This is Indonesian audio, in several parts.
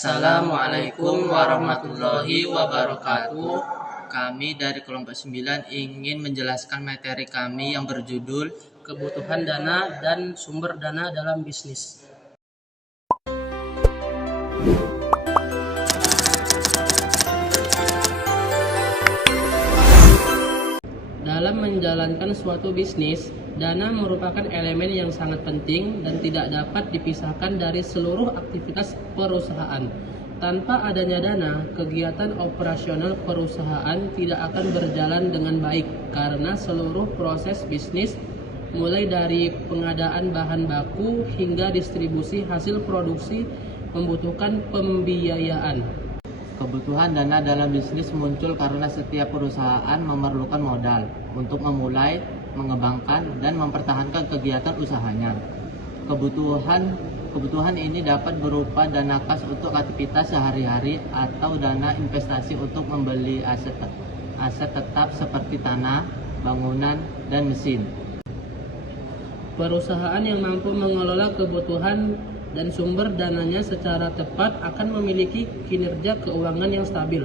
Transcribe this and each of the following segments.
Assalamualaikum warahmatullahi wabarakatuh. Kami dari kelompok 9 ingin menjelaskan materi kami yang berjudul Kebutuhan dana dan sumber dana dalam bisnis. Dalam menjalankan suatu bisnis, dana merupakan elemen yang sangat penting dan tidak dapat dipisahkan dari seluruh aktivitas perusahaan. Tanpa adanya dana, kegiatan operasional perusahaan tidak akan berjalan dengan baik karena seluruh proses bisnis, mulai dari pengadaan bahan baku hingga distribusi hasil produksi, membutuhkan pembiayaan. Kebutuhan dana dalam bisnis muncul karena setiap perusahaan memerlukan modal untuk memulai, mengembangkan, dan mempertahankan kegiatan usahanya. Kebutuhan ini dapat berupa dana kas untuk aktivitas sehari-hari atau dana investasi untuk membeli aset tetap seperti tanah, bangunan, dan mesin. Perusahaan yang mampu mengelola kebutuhan dan sumber dananya secara tepat akan memiliki kinerja keuangan yang stabil.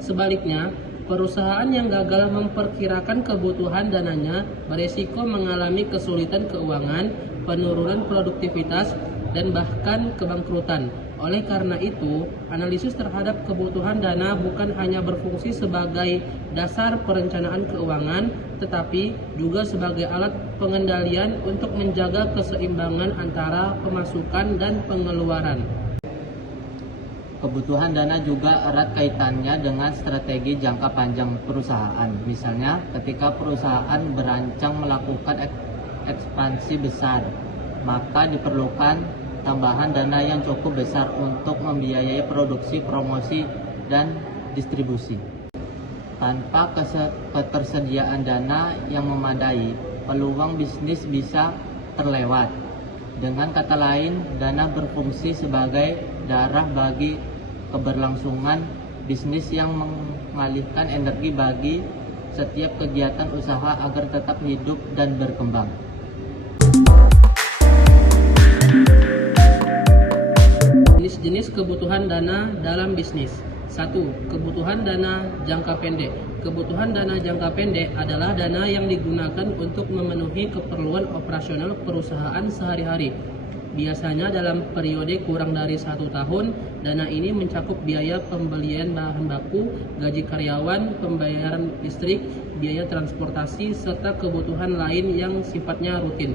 Sebaliknya, perusahaan yang gagal memperkirakan kebutuhan dananya beresiko mengalami kesulitan keuangan, penurunan produktivitas, dan bahkan kebangkrutan. Oleh karena itu, analisis terhadap kebutuhan dana bukan hanya berfungsi sebagai dasar perencanaan keuangan, tetapi juga sebagai alat pengendalian untuk menjaga keseimbangan antara pemasukan dan pengeluaran. Kebutuhan dana juga erat kaitannya dengan strategi jangka panjang perusahaan. Misalnya, ketika perusahaan berancang melakukan ekspansi besar, maka diperlukan tambahan dana yang cukup besar untuk membiayai produksi, promosi, dan distribusi. Tanpa ketersediaan dana yang memadai, peluang bisnis bisa terlewat. Dengan kata lain, dana berfungsi sebagai darah bagi keberlangsungan bisnis yang mengalihkan energi bagi setiap kegiatan usaha agar tetap hidup dan berkembang. Jenis-jenis kebutuhan dana dalam bisnis. 1. Kebutuhan dana jangka pendek. Kebutuhan dana jangka pendek adalah dana yang digunakan untuk memenuhi keperluan operasional perusahaan sehari-hari. Biasanya dalam periode kurang dari 1 tahun, dana ini mencakup biaya pembelian bahan baku, gaji karyawan, pembayaran listrik, biaya transportasi, serta kebutuhan lain yang sifatnya rutin.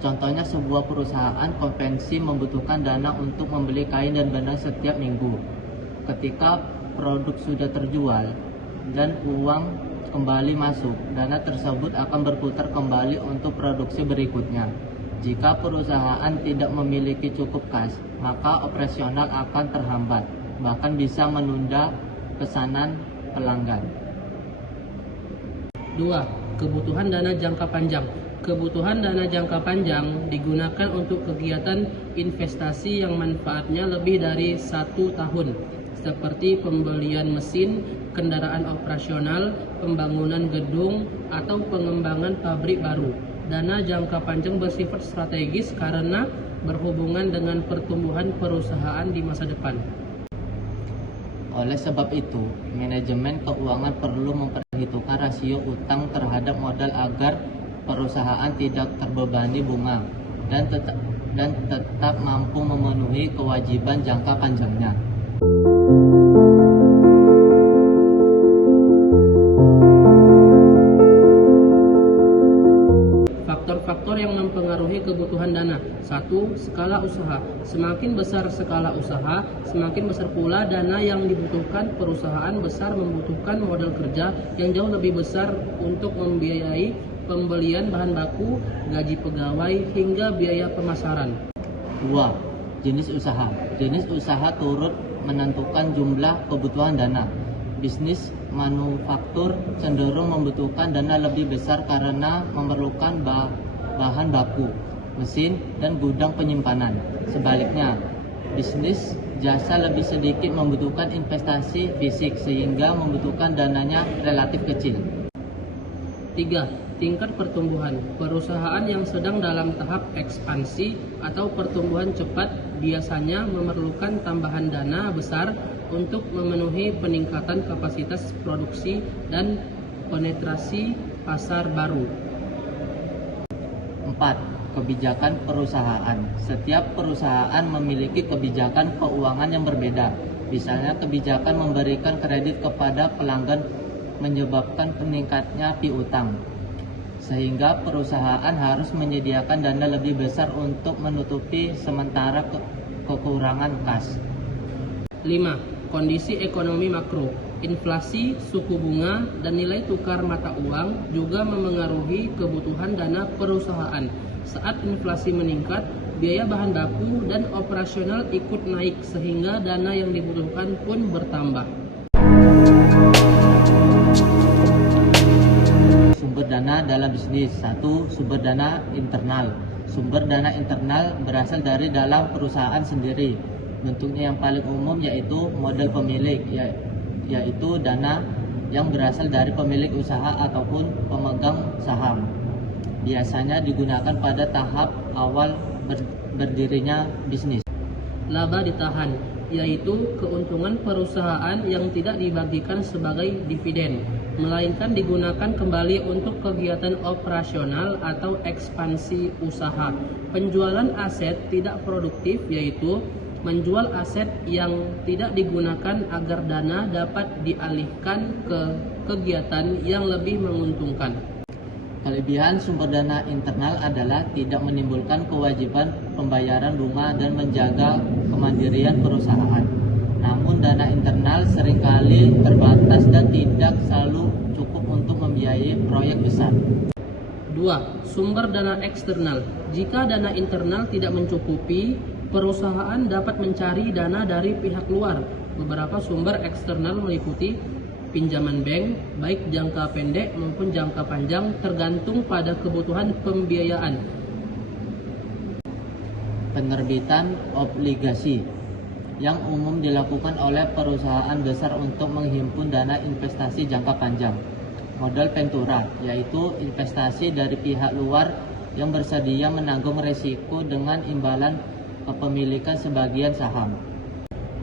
Contohnya, sebuah perusahaan konvensi membutuhkan dana untuk membeli kain dan benang setiap minggu. Ketika produk sudah terjual dan uang kembali masuk, dana tersebut akan berputar kembali untuk produksi berikutnya. Jika perusahaan tidak memiliki cukup kas, maka operasional akan terhambat, bahkan bisa menunda pesanan pelanggan. 2. Kebutuhan dana jangka panjang. Kebutuhan dana jangka panjang digunakan untuk kegiatan investasi yang manfaatnya lebih dari 1 tahun, seperti pembelian mesin, kendaraan operasional, pembangunan gedung, atau pengembangan pabrik baru. Dana jangka panjang bersifat strategis karena berhubungan dengan pertumbuhan perusahaan di masa depan. Oleh sebab itu, manajemen keuangan perlu memperhitungkan rasio utang terhadap modal agar perusahaan tidak terbebani bunga dan tetap mampu memenuhi kewajiban jangka panjangnya. Faktor-faktor yang mempengaruhi kebutuhan dana. 1. Skala usaha. Semakin besar skala usaha, semakin besar pula dana yang dibutuhkan. Perusahaan besar membutuhkan modal kerja yang jauh lebih besar untuk membiayai pembelian bahan baku, gaji pegawai, hingga biaya pemasaran. 2. Jenis usaha. Jenis usaha turut menentukan jumlah kebutuhan dana. Bisnis manufaktur cenderung membutuhkan dana lebih besar karena memerlukan bahan baku, mesin, dan gudang penyimpanan. Sebaliknya, bisnis jasa lebih sedikit membutuhkan investasi fisik sehingga membutuhkan dananya relatif kecil. 3. tingkat pertumbuhan. Perusahaan yang sedang dalam tahap ekspansi atau pertumbuhan cepat biasanya memerlukan tambahan dana besar untuk memenuhi peningkatan kapasitas produksi dan penetrasi pasar baru. 4. Kebijakan perusahaan. Setiap perusahaan memiliki kebijakan keuangan yang berbeda. Misalnya kebijakan memberikan kredit kepada pelanggan menyebabkan meningkatnya piutang. Sehingga perusahaan harus menyediakan dana lebih besar untuk menutupi sementara kekurangan kas. 5. Kondisi ekonomi makro. Inflasi, suku bunga, dan nilai tukar mata uang juga memengaruhi kebutuhan dana perusahaan. Saat inflasi meningkat, biaya bahan baku dan operasional ikut naik sehingga dana yang dibutuhkan pun bertambah. Sumber dana dalam bisnis. 1. Sumber dana internal. Sumber dana internal berasal dari dalam perusahaan sendiri. Bentuknya yang paling umum yaitu modal pemilik, yaitu dana yang berasal dari pemilik usaha ataupun pemegang saham. Biasanya digunakan pada tahap awal berdirinya bisnis. Laba ditahan, yaitu keuntungan perusahaan yang tidak dibagikan sebagai dividen, melainkan digunakan kembali untuk kegiatan operasional atau ekspansi usaha. Penjualan aset tidak produktif, yaitu menjual aset yang tidak digunakan agar dana dapat dialihkan ke kegiatan yang lebih menguntungkan. Kelebihan sumber dana internal adalah tidak menimbulkan kewajiban pembayaran bunga dan menjaga kemandirian perusahaan. Namun dana internal seringkali terbatas dan tidak selalu cukup untuk membiayai proyek besar. 2. Sumber dana eksternal. Jika dana internal tidak mencukupi, perusahaan dapat mencari dana dari pihak luar. Beberapa sumber eksternal meliputi pinjaman bank, baik jangka pendek maupun jangka panjang, tergantung pada kebutuhan pembiayaan. Penerbitan obligasi yang umum dilakukan oleh perusahaan besar untuk menghimpun dana investasi jangka panjang. Modal ventura, yaitu investasi dari pihak luar yang bersedia menanggung risiko dengan imbalan kepemilikan sebagian saham.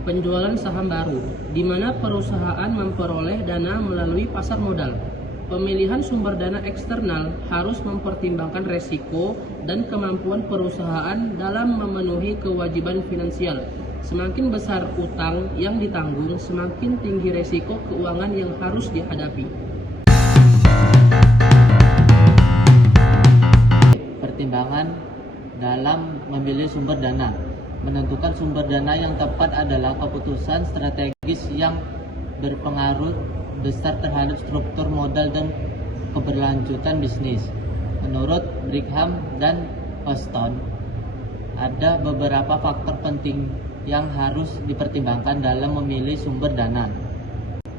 Penjualan saham baru, di mana perusahaan memperoleh dana melalui pasar modal. Pemilihan sumber dana eksternal harus mempertimbangkan resiko dan kemampuan perusahaan dalam memenuhi kewajiban finansial. Semakin besar utang yang ditanggung, semakin tinggi resiko keuangan yang harus dihadapi. Pertimbangan dalam memilih sumber dana. Menentukan sumber dana yang tepat adalah keputusan strategis yang berpengaruh besar terhadap struktur modal dan keberlanjutan bisnis. Menurut Brigham dan Houston, ada beberapa faktor penting yang harus dipertimbangkan dalam memilih sumber dana.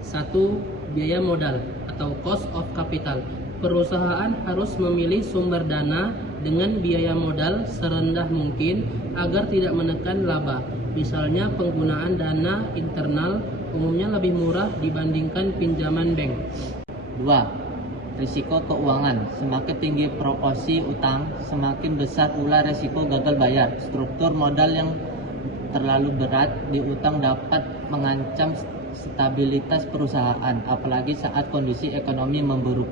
1. Biaya modal atau cost of capital. Perusahaan harus memilih sumber dana dengan biaya modal serendah mungkin agar tidak menekan laba. Misalnya penggunaan dana internal umumnya lebih murah dibandingkan pinjaman bank. 2. Risiko keuangan. Semakin tinggi proporsi utang, semakin besar pula risiko gagal bayar. Struktur modal yang terlalu berat di utang dapat mengancam stabilitas perusahaan, apalagi saat kondisi ekonomi memburuk.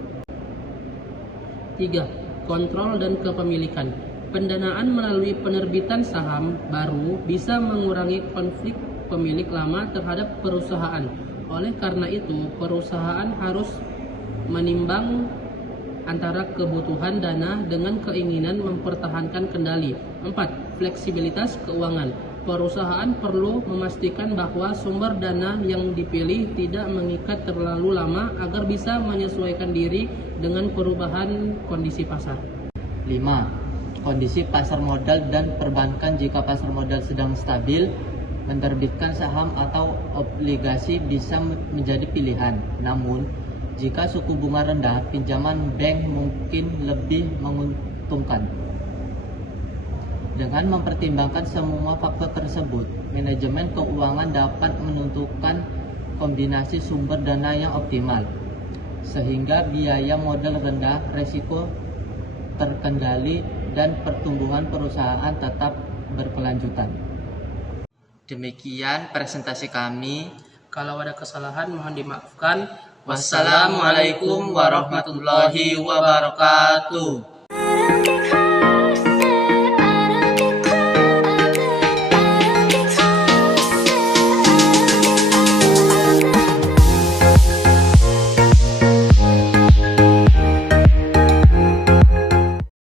3. Kontrol dan kepemilikan. Pendanaan melalui penerbitan saham baru bisa mengurangi konflik pemilik lama terhadap perusahaan. Oleh karena itu, perusahaan harus menimbang antara kebutuhan dana dengan keinginan mempertahankan kendali. 4. Fleksibilitas keuangan. Perusahaan perlu memastikan bahwa sumber dana yang dipilih tidak mengikat terlalu lama agar bisa menyesuaikan diri dengan perubahan kondisi pasar. 5. Kondisi pasar modal dan perbankan. Jika pasar modal sedang stabil, menerbitkan saham atau obligasi bisa menjadi pilihan. Namun, jika suku bunga rendah, pinjaman bank mungkin lebih menguntungkan. Dengan mempertimbangkan semua faktor tersebut, manajemen keuangan dapat menentukan kombinasi sumber dana yang optimal. sehingga biaya modal rendah, resiko terkendali, dan pertumbuhan perusahaan tetap berkelanjutan. Demikian presentasi kami. Kalau ada kesalahan mohon dimaafkan. Wassalamualaikum warahmatullahi wabarakatuh.